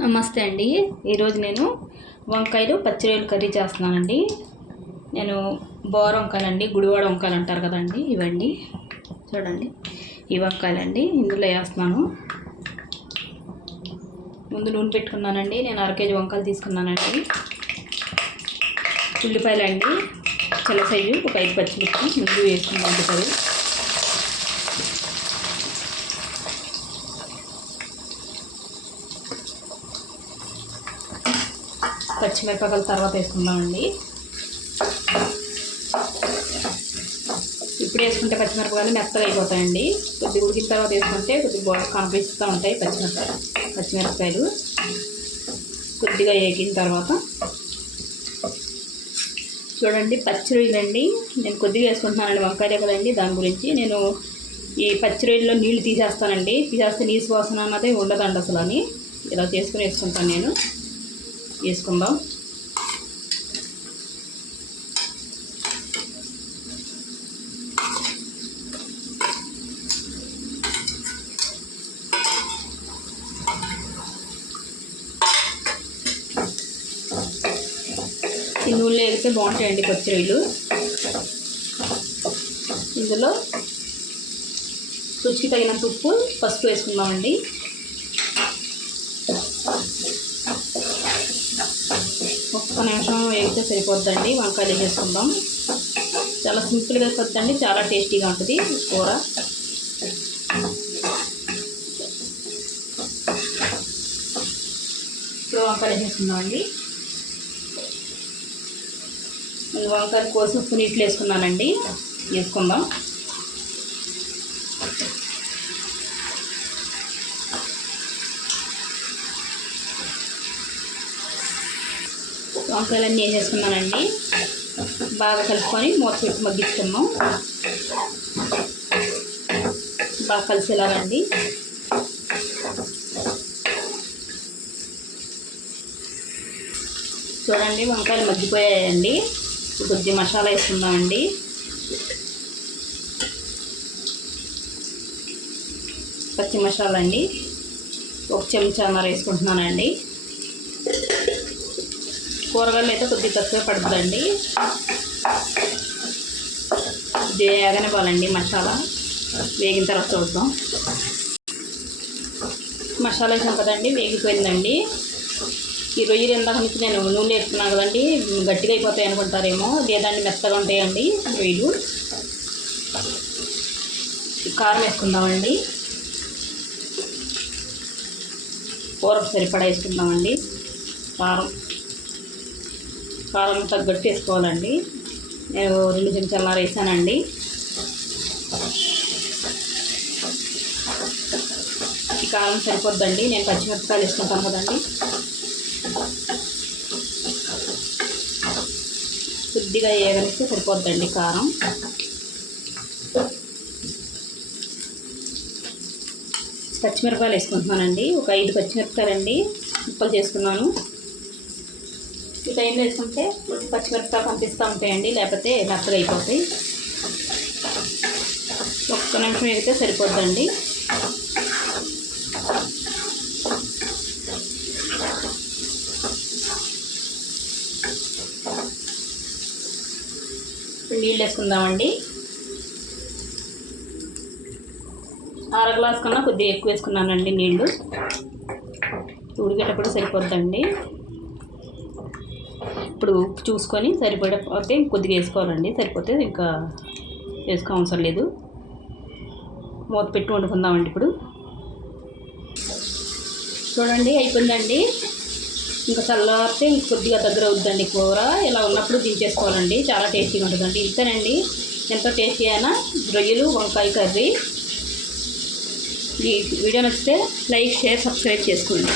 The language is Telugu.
నమస్తే అండి. ఈరోజు నేను వంకాయలు పచ్చిరొయ్యలు కర్రీ చేస్తున్నానండి. నేను బోర వంకాయలండి గుడివాడ వంకాయలు అంటారు కదండి ఇవండి. చూడండి ఈ వంకాయలండి ఇందులో వేస్తున్నాను. ముందు నూనె పెట్టుకున్నానండి. నేను అర కేజీ వంకాయలు తీసుకున్నానండి. ఉల్లిపాయలు అండి చిన్న సైజు ఒక ఐదు పచ్చిమిర్చి ముందు వేసుకున్నాను ఉల్లిపాయలు పచ్చిమిరపకాయలు తర్వాత వేసుకుందామండి. ఇప్పుడు వేసుకుంటే పచ్చిమిరపకాయలు మెత్తగా అయిపోతాయండి. కొద్దిగా ఉడికిన తర్వాత వేసుకుంటే కొద్దిగా కనిపిస్తూ ఉంటాయి పచ్చిమిరపకాయలు పచ్చిమిరపకాయలు. కొద్దిగా వేగిన తర్వాత చూడండి పచ్చి రొయ్యలండి. నేను కొద్దిగా వేసుకుంటున్నానండి వంకాయలే కదండి దాని గురించి. నేను ఈ పచ్చి రొయ్యల్లో నీళ్ళు తీసేస్తానండి. తీసేస్తే నీసు వాసన అన్నది ఉండదండి అసలు అని. ఇలా చేసుకుని వేసుకుంటాను నేను. వేసుకుందాం. ఈ నూనెలో వేస్తే బాగుంటాయండి పచ్చిరొయ్యలు ఇందులో రుచికి తగినంత ఉప్పు పసుపు వేసుకుందామండి. ఒక్క నిమిషం వేగితే సరిపోద్దండి. వంకాయలు వేసుకుందాం చాలా సింపుల్గా అయిపోతుందండి చాలా టేస్టీగా ఉంటుంది కూర. ఇప్పుడు వంకాయలు వేసేసుకుందామండి వంకాయలు కోసం ఉప్పు నీటిలో వేసుకున్నానండి. వేసుకుందాం. వంకాయలన్నీ వేసేసుకున్నానండి. బాగా కలుపుకొని మూత పెట్టి మగ్గించుకున్నాం బాగా కలిసేలాగండి. చూడండి వంకాయలు మగ్గిపోయాయండి. కొద్ది మసాలా వేసుకుందామండి. పచ్చి మసాలా అండి. ఒక చెంచాన్నర వేసుకుంటున్నానండి కూరగాయలు అయితే కొద్దిగా తక్కువ పడుతుందండి. ఇది వేగనివ్వాలండి మసాలా. వేగిన తర్వాత చూద్దాం. మసాలా వేసాం కదండి వేగిపోయిందండి. ఈ రొయ్యలు ఇందాక నుంచి నేను నూనె వేసుకున్నాను కదండి గట్టిగా అయిపోతాయి అనుకుంటారేమో లేదండి మెత్తగా ఉంటాయండి రొయ్యలు. కారం వేసుకుందామండి. కూరకు సరిపడా వేసుకుందామండి. కారం. కారం తగ్గట్టు వేసుకోవాలండి. నేను రెండు చెంచాల వేసానండి. ఈ కారం సరిపోద్దండి. నేను పచ్చిమిరపకాయలు వేసుకుంటాను కదండి. కొద్దిగా వేగనిస్తే సరిపోద్దండి కారం. పచ్చిమిరపకాయలు వేసుకుంటున్నానండి. ఒక ఐదు పచ్చిమిరపకాయలండి. ముక్కలు చేసుకున్నాను. ఈ టైంలో వేసుకుంటే పచ్చిమిరపకాయలు కనిపిస్తూ ఉంటాయండి లేకపోతే మెత్తగా అయిపోతాయి. ఒక్క నిమిషం వేగితే సరిపోద్దండి. నీళ్ళు వేసుకుందామండి అర గ్లాస్ కన్నా కొద్దిగా ఎక్కువ వేసుకున్నానండి నీళ్ళు. ఉడికేటప్పుడు సరిపోద్దండి. ఇప్పుడు ఉప్పు చూసుకొని సరిపడకపోతే కొద్దిగా వేసుకోవాలండి. సరిపోతే ఇంకా వేసుకో అవసరం లేదు. మూత పెట్టి వండుకుందామండి ఇప్పుడు. చూడండి అయిపోయిందండి. ఇంకా చల్లారితే కొద్దిగా దగ్గర అవుద్దండి కూర. ఇలా ఉన్నప్పుడు దించేసుకోవాలండి. చాలా టేస్టీగా ఉంటుందండి. ఇంతేనండి. ఎంతో టేస్టీ అయినా రొయ్యలు వంకాయ కర్రీ. ఈ వీడియో నచ్చితే లైక్ షేర్ సబ్స్క్రైబ్ చేసుకోండి.